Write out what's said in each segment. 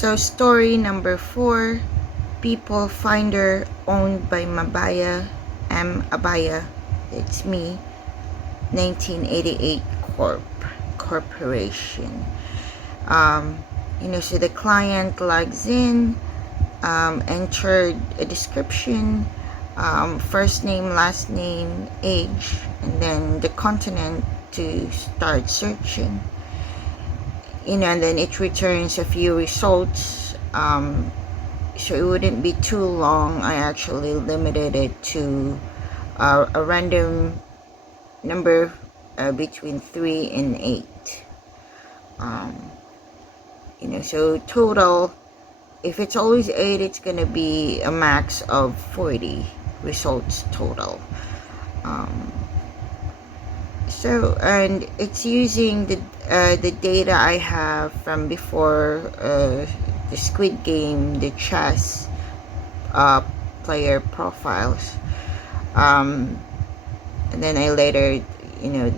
So story number 4, People Finder, owned by Mabaya M. Abaya. It's me, 1988 Corporation. So the client logs in, entered a description, first name, last name, age, and then the continent to start searching. and then it returns a few results. So it wouldn't be too long. I actually limited it to a random number between 3 and 8. So total, if it's always 8, it's gonna be a max of 40 results total. And it's using the data I have from before, the Squid Game, the chess player profiles, and then I later,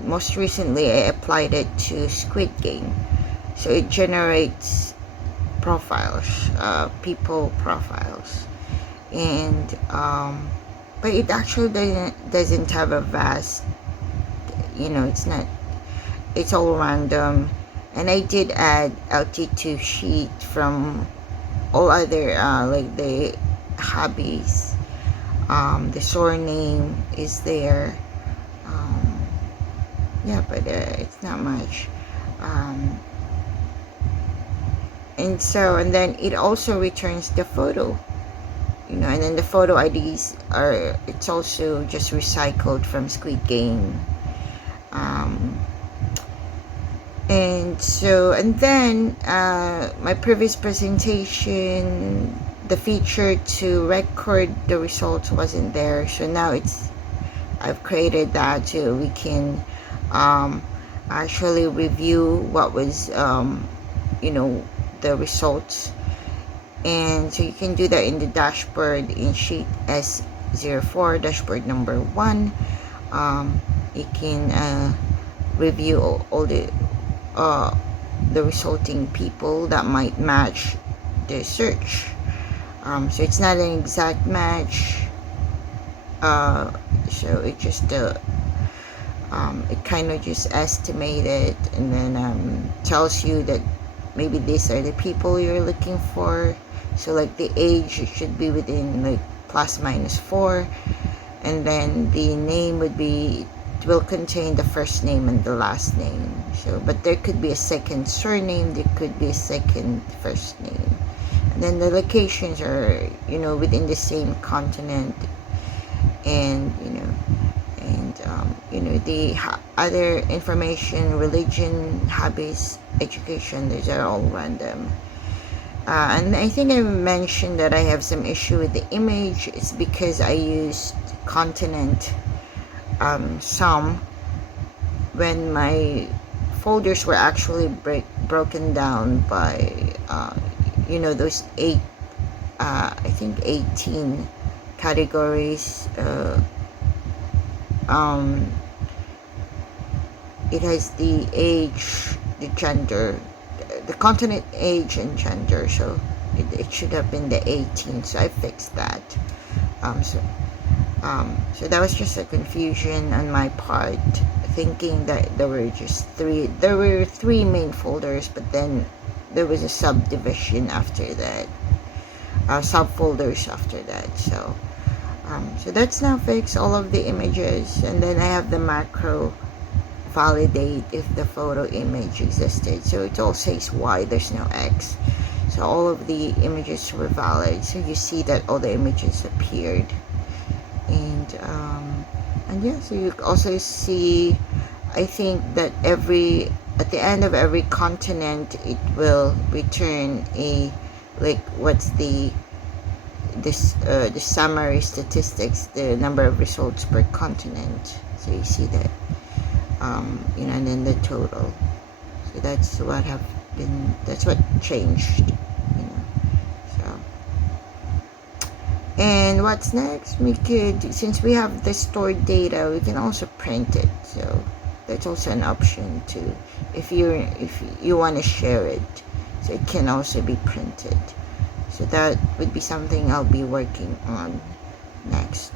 most recently I applied it to Squid Game, so it generates profiles, people profiles, and but it actually doesn't have a vast, it's all random. And I did add LT2 sheet from all other like the hobbies, the surname is there, but it's not much, and then it also returns the photo, and then the photo IDs it's also just recycled from Squid Game. And then my previous presentation, the feature to record the results wasn't there, so now I've created that so we can actually review what was the results. And so you can do that in the dashboard in sheet S04, dashboard number 1. You can review all the resulting people that might match the search. So it's not an exact match, so it just it kind of just estimated, and then tells you that maybe these are the people you're looking for. So like the age, it should be within like ±4, and then the name will contain the first name and the last name. So, but there could be a second surname, there could be a second first name, and then the locations are within the same continent, and the other information, religion, hobbies, education, these are all random. And I think I mentioned that I have some issue with the image. It's because I used continent some when my folders were actually broken down by those 18 categories. It has the age, the gender, the continent, age, and gender, so it should have been the 18, so I fixed that. So that was just a confusion on my part, thinking that there were three main folders, but then there was a subdivision after that, subfolders after that. So that's now fixed, all of the images, and then I have the macro validate if the photo image existed. So it all says Y, there's no X. So all of the images were valid. So you see that all the images appeared. And yeah, so you also see, I think that at the end of every continent, it will return what's the summary statistics, the number of results per continent. So you see that, and then the total. So that's what changed, so. And what's next? Since we have the stored data, we can also print it. So that's also an option too, if you want to share it. So it can also be printed. So that would be something I'll be working on next.